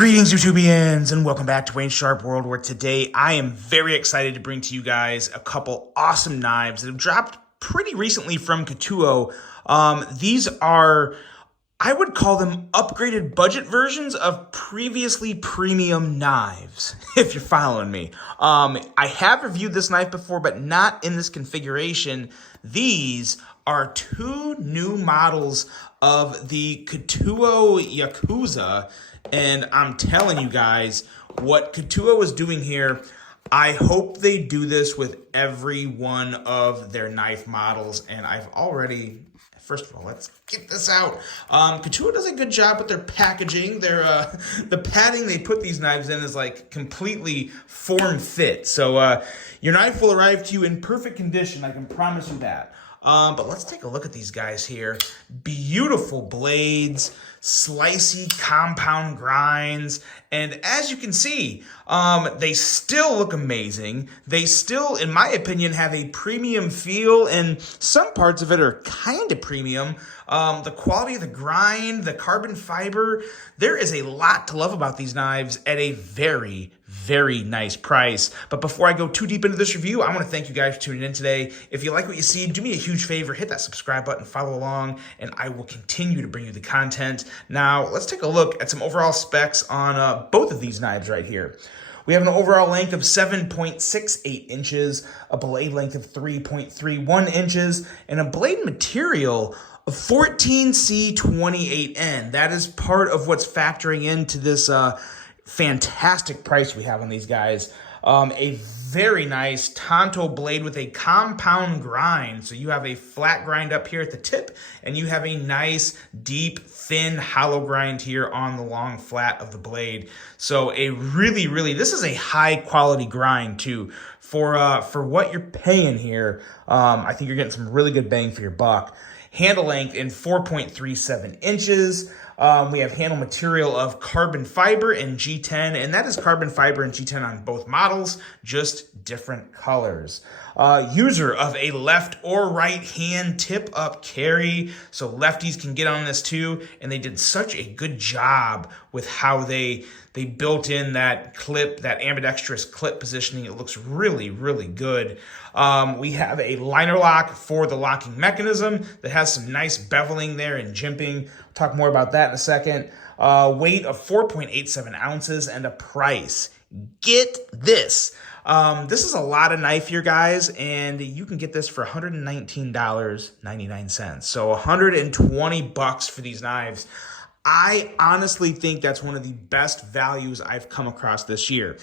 Greetings, YouTubians, and welcome back to Wayne Sharp World, where today I am very excited to bring to you guys a couple awesome knives that have dropped pretty recently from Katuo. These are, I would call them upgraded budget versions of previously premium knives, if you're following me. I have reviewed this knife before, but not in this configuration. These are two new models of the Katuo Yakuza. And I'm telling you guys, what Katuo is doing here, I hope they do this with every one of their knife models. And I've already, first of all, let's get this out. Katuo does a good job with their packaging. The padding they put these knives in is like completely form fit. So your knife will arrive to you in perfect condition, I can promise you that. But let's take a look at these guys here. Beautiful blades, slicey compound grinds, and as you can see, they still look amazing. They still, in my opinion, have a premium feel, and some parts of it are kind of premium. The quality of the grind, the carbon fiber, there is a lot to love about these knives at a very, very nice price. But before I go too deep into this review, I want to thank you guys for tuning in today. If you like what you see, do me a huge favor, hit that subscribe button, follow along, and I will continue to bring you the content. Now, let's take a look at some overall specs on both of these knives right here. We have an overall length of 7.68 inches, a blade length of 3.31 inches, and a blade material of 14C28N. That is part of what's factoring into this fantastic price we have on these guys. A very nice Tanto blade with a compound grind. So you have a flat grind up here at the tip, and you have a nice, deep, thin, hollow grind here on the long flat of the blade. So a really, really, this is a high quality grind too. For what you're paying here, I think you're getting some really good bang for your buck. Handle length in 4.37 inches. We have handle material of carbon fiber in G10, and that is carbon fiber in G10 on both models, just different colors. User of a left or right hand tip up carry, so lefties can get on this too, and they did such a good job with how they built in that clip, that ambidextrous clip positioning. It looks really, really good. We have a liner lock for the locking mechanism that has some nice beveling there and jimping. We'll talk more about that in a second. Weight of 4.87 ounces and a price. Get this. This is a lot of knife here, guys, and you can get this for $119.99. So $120 for these knives. I honestly think that's one of the best values I've come across this year.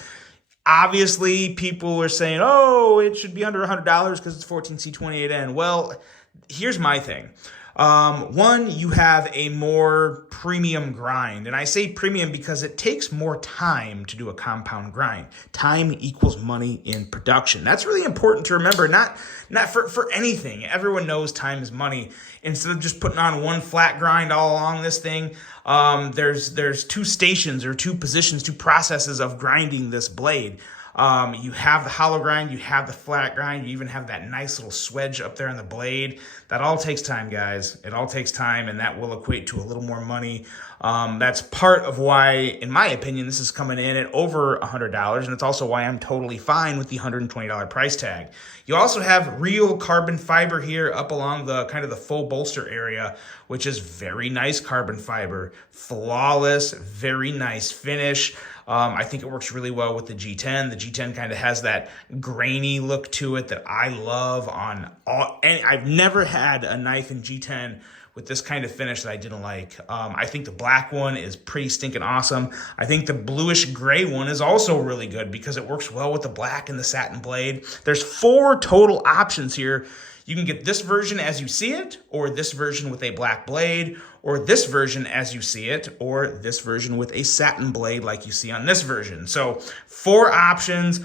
Obviously, people are saying, oh, it should be under $100 because it's 14C28N. Well, here's my thing. One, you have a more premium grind. And I say premium because it takes more time to do a compound grind. Time equals money in production. That's really important to remember, not for anything. Everyone knows time is money. Instead of just putting on one flat grind all along this thing, there's two stations or two positions, two processes of grinding this blade. You have the hollow grind, you have the flat grind, you even have that nice little swedge up there on the blade. That all takes time, guys. It all takes time, and that will equate to a little more money. That's part of why, in my opinion, this is coming in at over $100, and it's also why I'm totally fine with the $120 price tag. You also have real carbon fiber here up along the kind of the full bolster area, which is very nice carbon fiber. Flawless, very nice finish. I think it works really well with the G10. The G10 kind of has that grainy look to it that I love on all, and I've never had a knife in G10 with this kind of finish that I didn't like. I think the black one is pretty stinking awesome. I think the bluish gray one is also really good because it works well with the black and the satin blade. There's 4 total options here. You can get this version as you see it, or this version with a black blade, or this version as you see it, or this version with a satin blade like you see on this version. So 4 options.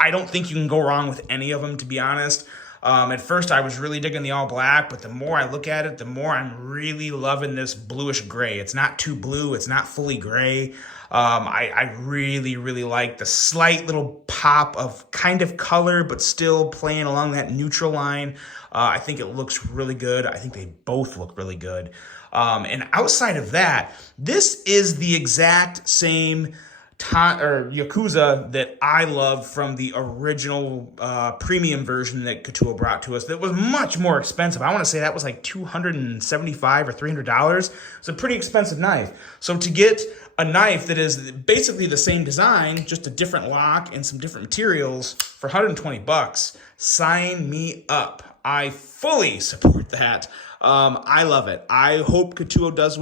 I don't think you can go wrong with any of them, to be honest. At first, I was really digging the all black, but the more I look at it, the more I'm really loving this bluish gray. It's not too blue. It's not fully gray. I really, really like the slight little pop of kind of color, but still playing along that neutral line. I think it looks really good. I think they both look really good. And outside of that, this is the exact same Yakuza that I love from the original premium version that Couture brought to us. That was much more expensive. I want to say that was like $275 or $300. It's a pretty expensive knife. So to get a knife that is basically the same design, just a different lock and some different materials for 120 bucks, sign me up. I fully support that. I love it. I hope Couture does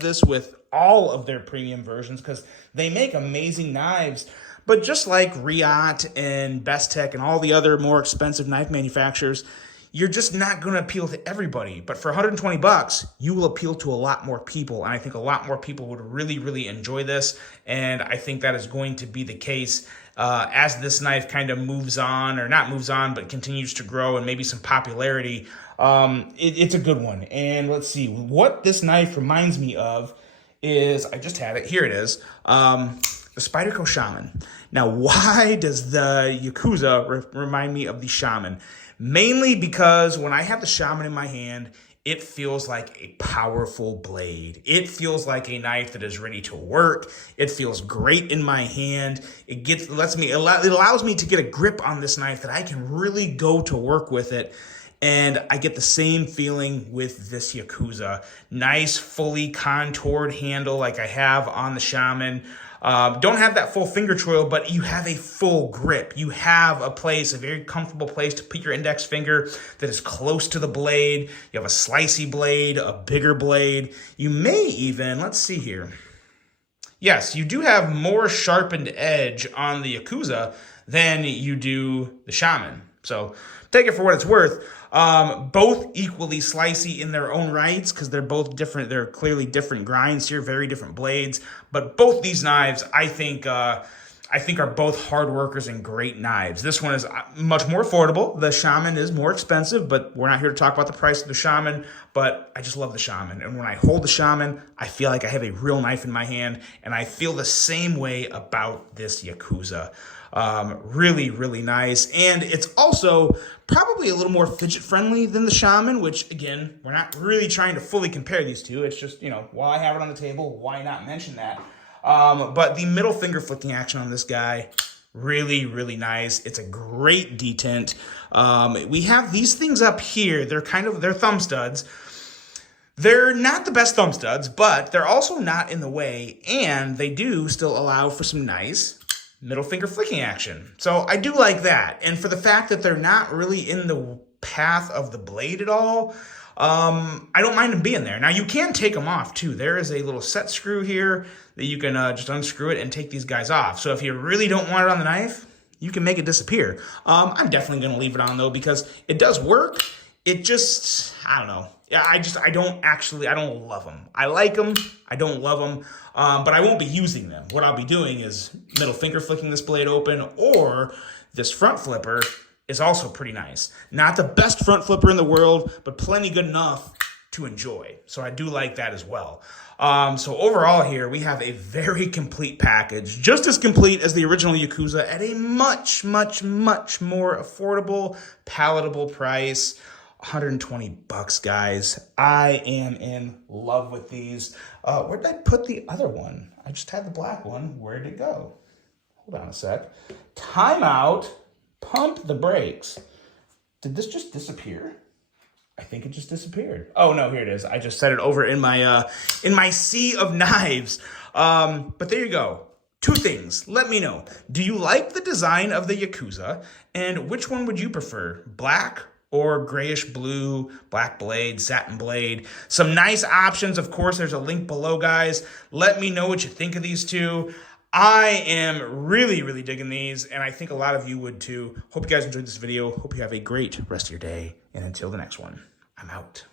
this with all of their premium versions, because they make amazing knives. But just like Riot and Bestech and all the other more expensive knife manufacturers, you're just not going to appeal to everybody. But for 120 bucks, you will appeal to a lot more people. And I think a lot more people would really, really enjoy this. And I think that is going to be the case as this knife kind of moves on, or not moves on, but continues to grow and maybe some popularity. It's a good one. And let's see, what this knife reminds me of is, I just had it, here it is, the Spyderco Shaman. Now, why does the Yakuza remind me of the Shaman? Mainly because when I have the Shaman in my hand, it feels like a powerful blade. It feels like a knife that is ready to work. It feels great in my hand. It allows me to get a grip on this knife that I can really go to work with it. And I get the same feeling with this Yakuza. Nice, fully contoured handle like I have on the Shaman. Don't have that full finger choil, but you have a full grip. You have a very comfortable place to put your index finger that is close to the blade. You have a slicey blade, a bigger blade. You may even, let's see here. Yes, you do have more sharpened edge on the Yakuza than you do the Shaman. So take it for what it's worth. Both equally slicey in their own rights, because they're both different. They're clearly different grinds here, very different blades. But both these knives, I think are both hard workers and great knives. This one is much more affordable. The Shaman is more expensive, but we're not here to talk about the price of the Shaman. But I just love the Shaman. And when I hold the Shaman, I feel like I have a real knife in my hand. And I feel the same way about this Yakuza. Really, really nice. And it's also probably a little more fidget friendly than the Shaman, which, again, we're not really trying to fully compare these two. It's just, while I have it on the table, why not mention that? But the middle finger flicking action on this guy, really, really nice. It's a great detent. We have these things up here. They're thumb studs. They're not the best thumb studs, but they're also not in the way, and they do still allow for some nice middle finger flicking action. So I do like that. And for the fact that they're not really in the path of the blade at all, I don't mind them being there. Now, you can take them off too. There is a little set screw here that you can just unscrew it and take these guys off. So if you really don't want it on the knife, you can make it disappear. I'm definitely going to leave it on though, because it does work. It just, I don't know. Yeah, I don't love them. I like them. I don't love them. But I won't be using them. What I'll be doing is middle finger flicking this blade open, or this front flipper is also pretty nice. Not the best front flipper in the world, but plenty good enough to enjoy. So I do like that as well. So overall here, we have a very complete package, just as complete as the original Yakuza at a much, much, much more affordable, palatable price. 120 bucks, guys. I am in love with these. Where did I put the other one? I just had the black one. Where did it go? Hold on a sec. Timeout. Pump the brakes. Did this just disappear? I think it just disappeared. Oh no, here it is. I just set it over in my sea of knives. But there you go. Two things. Let me know. Do you like the design of the Yakuza? And which one would you prefer? Black or grayish blue, black blade, satin blade? Some nice options. Of course, there's a link below, guys. Let me know what you think of these two. I am really, really digging these, and I think a lot of you would too. Hope you guys enjoyed this video. Hope you have a great rest of your day. And until the next one, I'm out.